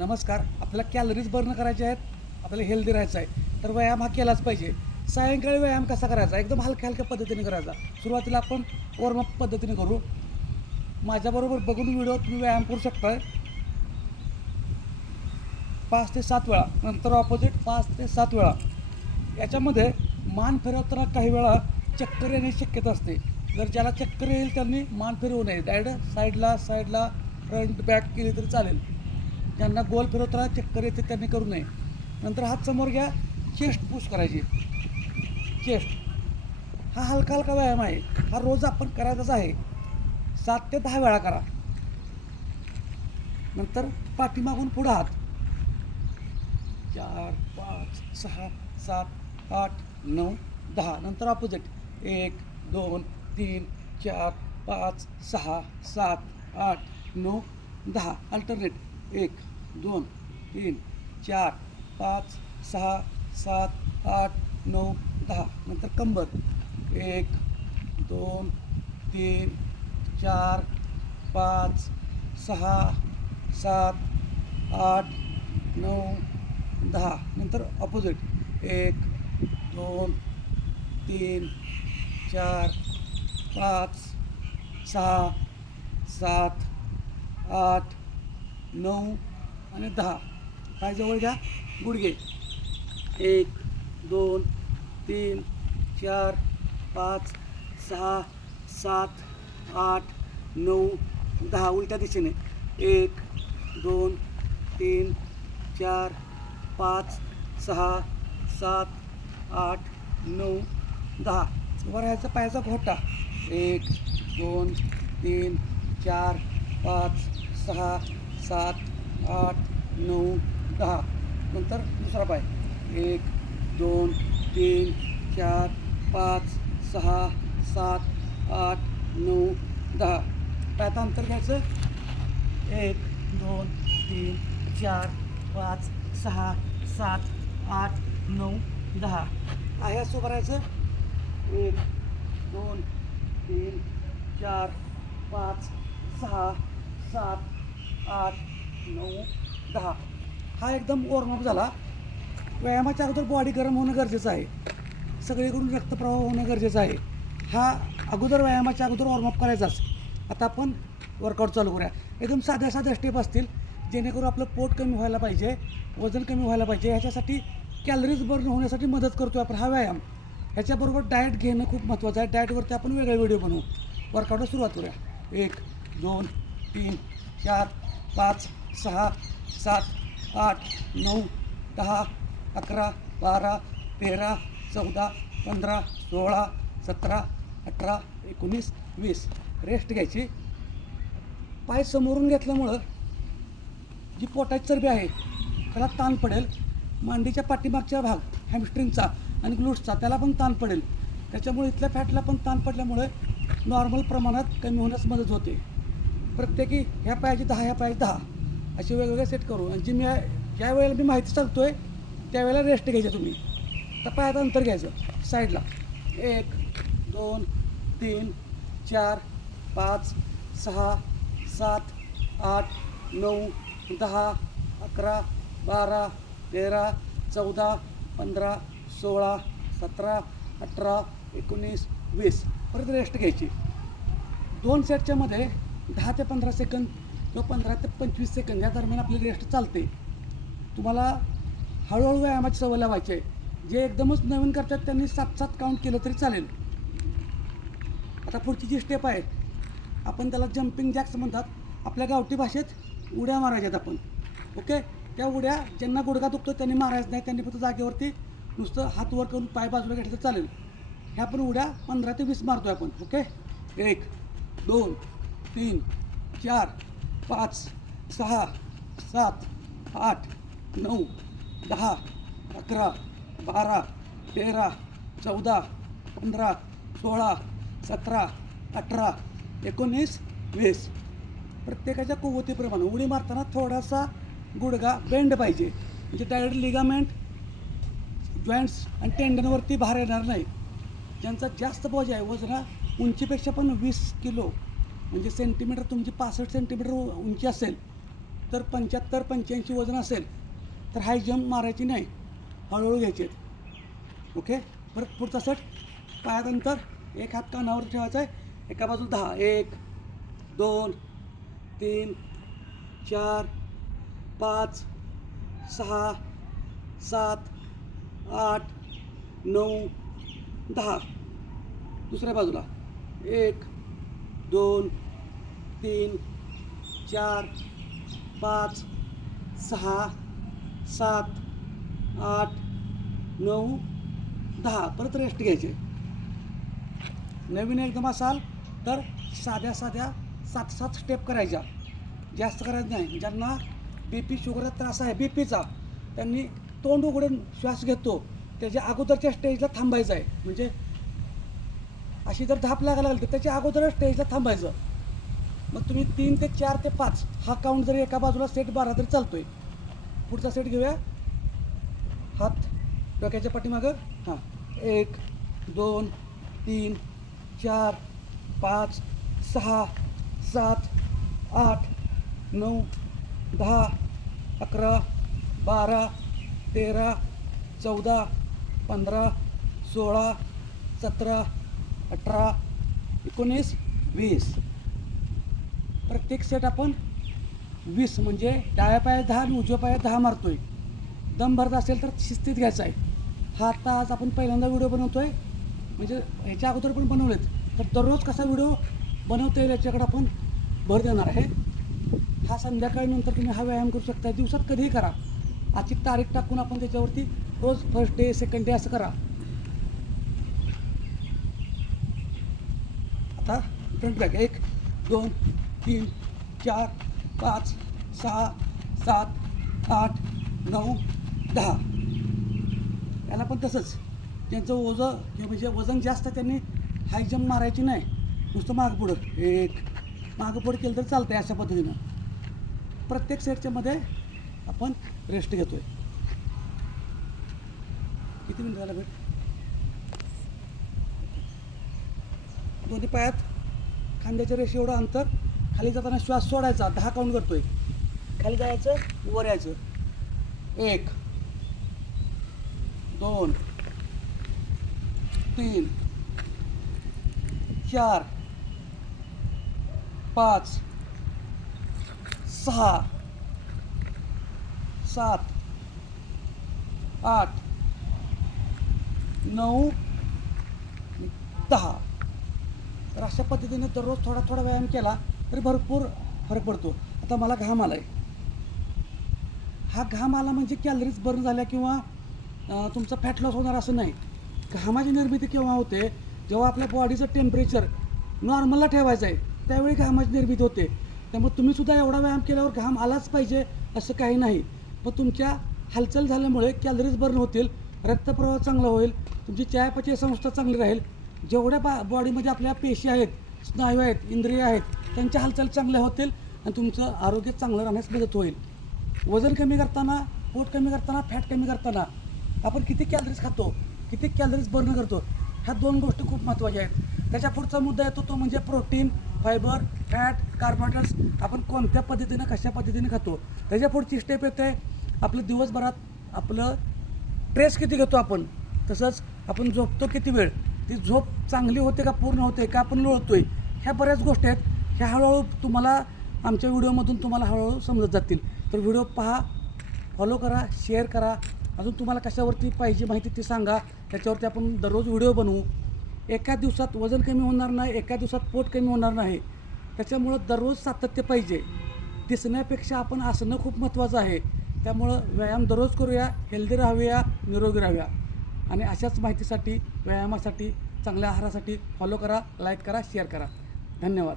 नमस्कार आपल्याला calories burn करायचे आहेत आपल्याला हेल्दी राहायचं आहे. तर व्यायाम हा केलाच पाहिजे. सायंकाळी व्यायाम कसा करायचा? एकदम हलक्या हलक्या पद्धतीने करायचा. सुरुवातीला आपण वॉर्मअप पद्धतीने करू. माझ्याबरोबर बघून व्हिडिओ तुम्ही व्यायाम करू शकता पाच ते सात वेळा. नंतर ऑपोजिट पाच ते सात वेळा. याच्यामध्ये मान फिरवताना काही वेळा चक्कर येण्याची शक्यता असते. जर ज्याला चक्कर येईल त्यांनी मान फिरवू नये. डायरेक्ट साईडला साईडला फ्रंट बॅक केली तरी चालेल. ज्यांना गोल फिरवताना चक्कर येते त्यांनी करू नये. नंतर हात समोर घ्या चेस्ट पुश करायची. चेस्ट हा हलका हलका व्यायाम आहे. हा रोज आपण करायचाच आहे. सात ते दहा वेळा करा. नंतर पाठीमागून पुढं हात. चार पाच सहा सात आठ नऊ दहा. नंतर ऑपोजिट एक दोन तीन चार पाच सहा सात आठ नऊ दहा. अल्टरनेट एक. दोन तीन चार पाच सहा सात आठ नऊ दहा. नंतर कंबर. एक दोन तीन चार पाच सहा सात आठ नऊ दहा. नंतर ऑपोजिट एक दोन तीन चार पाच सहा सात आठ नऊ आणि दहा. पायजवळ घ्या? गुडघे. एक दोन तीन चार पाच सहा सात आठ नऊ दहा. उलट्या दिशेने. एक दोन तीन चार पाच सहा सात आठ नऊ दहा. वर ह्याचा पायाचा घोटा. एक दोन तीन चार पाच सहा सात आठ नऊ दहा. नंतर दुसरा पाय. एक दोन तीन चार पाच सहा सात आठ नऊ दहा. पायाचं अंतर घ्यायचं. एक दोन तीन चार पाच सहा सात आठ नऊ दहा. आहे असं उभं राहायचं. एक दोन तीन चार पाच सहा सात आठ नऊ दहा. हा एकदम वॉर्मअप झाला. व्यायामाच्या अगोदर बॉडी गरम होणं गरजेचं आहे. सगळीकडून रक्तप्रवाह होणं गरजेचं आहे. हा अगोदर व्यायामाच्या अगोदर वॉर्मअप करायचाच. आता आपण वर्कआउट चालू करूया. एकदम साध्या साध्या स्टेप असतील जेणेकरून आपलं पोट कमी व्हायला पाहिजे वजन कमी व्हायला पाहिजे. ह्याच्यासाठी कॅलरीज बर्न होण्यासाठी मदत करतो आपण हा व्यायाम. ह्याच्याबरोबर डाएट घेणं खूप महत्त्वाचं आहे. डाएटवरती आपण वेगळे व्हिडिओ बनवू. वर्कआउटला सुरुवात करूया. एक दोन तीन चार पाच सहा सात आठ नऊ दहा अकरा बारा तेरा चौदा पंधरा सोळा सतरा अठरा एकोणीस वीस. रेस्ट घ्यायची. पाय समोरून घेतल्यामुळं जी पोटाची चरबी आहे त्याला ताण पडेल. मांडीच्या पाठीमागचा भाग हॅमस्ट्रिंगचा आणि ग्लूट्सचा त्याला पण ताण पडेल. त्याच्यामुळे इथल्या फॅटला पण ताण पडल्यामुळे नॉर्मल प्रमाणात कमी होण्यास मदत होते. प्रत्येकी ह्या पायाची दहा ह्या पायाची दहा. असे वेगवेगळे सेट करू. आणि जी मी ज्या वेळेला मी माहिती सांगतो आहे त्यावेळेला रेस्ट घ्यायचं तुम्ही. तर पायाचं अंतर घ्यायचं. साईडला एक दोन तीन चार पाच सहा सात आठ नऊ दहा अकरा बारा तेरा चौदा पंधरा सोळा सतरा अठरा एकोणीस वीस. परत रेस्ट घ्यायची. दोन सेटच्यामध्ये दहा ते पंधरा सेकंद किंवा पंधरा ते पंचवीस सेकंद या दरम्यान आपली रेस्ट चालते. तुम्हाला हळूहळू व्यायामाची सवय लावायची आहे. जे एकदमच नवीन करतात त्यांनी सात सात काउंट केलं तरी चालेल. आता पुढची जी स्टेप आहे आपण त्याला जम्पिंग जॅक्स म्हणतात. आपल्या गावठी भाषेत उड्या मारायच्यात आपण. ओके त्या उड्या ज्यांना गुडघा दुखतो त्यांनी मारायचं नाही. त्यांनी फक्त जागेवरती नुसतं हात वर करून पाय बाजूला घेतलं तर चालेल. ह्या पण उड्या पंधरा ते वीस मारतो आपण. ओके एक दोन तीन चार पाच सहा सात आठ नऊ दहा अकरा बारा तेरा चौदा पंधरा सोळा सतरा अठरा एकोणीस वीस. प्रत्येकाच्या कुवतीप्रमाणे उडी मारताना थोडासा गुडगा बेंड पाहिजे. म्हणजे डायरेक्ट लिगामेंट जॉईंट्स आणि टेंडनवरती भार येणार नाही. ज्यांचा जास्त बोज आहे वजना उंचीपेक्षा पण वीस किलो म्हणजे सेंटीमीटर तुमची पासष्ट सेंटीमीटर उंची असेल तर पंच्याहत्तर पंच्याऐंशी वजन असेल तर हाय जंप मारायची नाही. हळूहळू घ्यायचे ओके परत पुढचा सट पायात अंतर. एक हात कानावर ठेवायचा आहे. एका बाजूला दहा. एक दोन तीन चार पाच सहा सात आठ नऊ दहा. दुसऱ्या बाजूला. एक दोन तीन चार पाच सहा सात आठ नऊ दहा. परत रेस्ट घ्यायचे. नवीन एकदम असाल तर साध्या साध्या सात सात स्टेप करायच्या. जास्त करायचं नाही. ज्यांना बी पी शुगरचा त्रास आहे बी पीचा त्यांनी तोंड उघडून श्वास घेतो. त्याच्या अगोदरच्या स्टेजला थांबायचं आहे. म्हणजे अशी जर धाप लागायला लागली तर त्याच्या अगोदर स्टेजला थांबायचं. मग तुम्ही तीन ते चार ते पाच हा काउंट जरी एका बाजूला सेट बारा तरी चालतोय. पुढचा सेट घेऊया. हात डोक्याच्या पाठीमागं. हां. एक दोन तीन चार पाच सहा सात आठ नऊ दहा अकरा बारा तेरा चौदा पंधरा सोळा सतरा अठरा एकोणीस वीस. प्रत्येक सेट आपण वीस म्हणजे डाव्या पायात दहा आणि उजव्या पायात दहा मारतोय. दम भरत असेल तर शिस्तीत घ्यायचा आहे. हा आता आज आपण पहिल्यांदा व्हिडिओ बनवतोय. म्हणजे ह्याच्या अगोदर पण बनवलेत. तर दररोज कसा व्हिडिओ बनवता येईल याच्याकडे आपण भर देणार आहे. हा संध्याकाळीनंतर तुम्ही हा व्यायाम करू शकता दिवसात कधीही करा. आजची तारीख टाकून आपण त्याच्यावरती रोज फर्स्ट डे सेकंड डे असं करा आता फ्रंट बॅक एक दोन तीन चार पाच सहा सात आठ नऊ दहा याला पण तसंच त्यांचं ओझं किंवा म्हणजे वजन जास्त त्यांनी हाय जंप मारायची नाही नुसतं मागं पुढं एक मागं पुढं केलं तर चालतं आहे अशा पद्धतीनं प्रत्येक सेटच्या मध्ये आपण रेस्ट घेतोय किती मिनिट झालं भेट दोन्ही पायात खांद्याच्या रेषे एवढं अंतर खाली जाताना श्वास सोडायचा दहा काउंट करतोय. खाली जायचं वर यायचं. एक दोन तीन चार पाच सहा सात आठ नऊ दहा. तर अशा पद्धतीने दररोज थोडा थोडा व्यायाम केला तरी भरपूर फरक पडतो. आता मला घाम आला आहे हा घाम आला म्हणजे कॅलरीज बर्न झाल्या किंवा तुमचा फॅट लॉस होणार असं नाही. घामाची निर्मिती केव्हा होते? जेव्हा आपल्या बॉडीचं टेम्परेचर नॉर्मलला ठेवायचं आहे त्यावेळी घामाची निर्मिती होते. त्यामुळे तुम्हीसुद्धा एवढा व्यायाम केल्यावर घाम आलाच पाहिजे असं काही नाही. पण तुमच्या हालचाल झाल्यामुळे कॅलरीज बर्न होतील रक्तप्रवाह चांगला होईल तुमची चयापचय संस्था चांगली राहील जेवढ्या बा बॉडीमध्ये आपल्या पेशी आहेत स्नायू आहेत इंद्रिय आहेत त्यांच्या हालचाल चांगल्या होतील आणि तुमचं आरोग्य चांगलं राहण्यास मदत होईल. वजन कमी करताना पोट कमी करताना फॅट कमी करताना आपण किती कॅलरीज खातो किती कॅलरीज बर्न करतो ह्या दोन गोष्टी खूप महत्त्वाच्या आहेत. त्याच्या पुढचा मुद्दा येतो तो म्हणजे प्रोटीन फायबर फॅट कार्बोहायड्रेट्स आपण कोणत्या पद्धतीनं कशा पद्धतीने खातो. त्याच्या पुढची स्टेप येते आपलं दिवसभरात आपलं ट्रेस किती घेतो आपण. तसंच आपण झोपतो किती वेळ. ती झोप चांगली होते का पूर्ण होते का आपण लोळतोय ह्या बऱ्याच गोष्टी आहेत. ह्या हळूहळू तुम्हाला आमच्या व्हिडिओमधून तुम्हाला हळूहळू समजत जातील. तर व्हिडिओ पहा फॉलो करा शेअर करा. अजून तुम्हाला कशावरती पाहिजे माहिती ती सांगा. त्याच्यावरती आपण दररोज व्हिडिओ बनवू. एका दिवसात वजन कमी होणार नाही एका दिवसात पोट कमी होणार नाही. त्याच्यामुळं दररोज सातत्य पाहिजे. दिसण्यापेक्षा आपण असणं खूप महत्त्वाचं आहे. त्यामुळं व्यायाम दररोज करूया हेल्दी राहूया निरोगी राहूया. आणि अशाच माहितीसाठी व्यायामासाठी चांगल्या आहारासाठी फॉलो करा लाईक करा शेअर करा. धन्यवाद.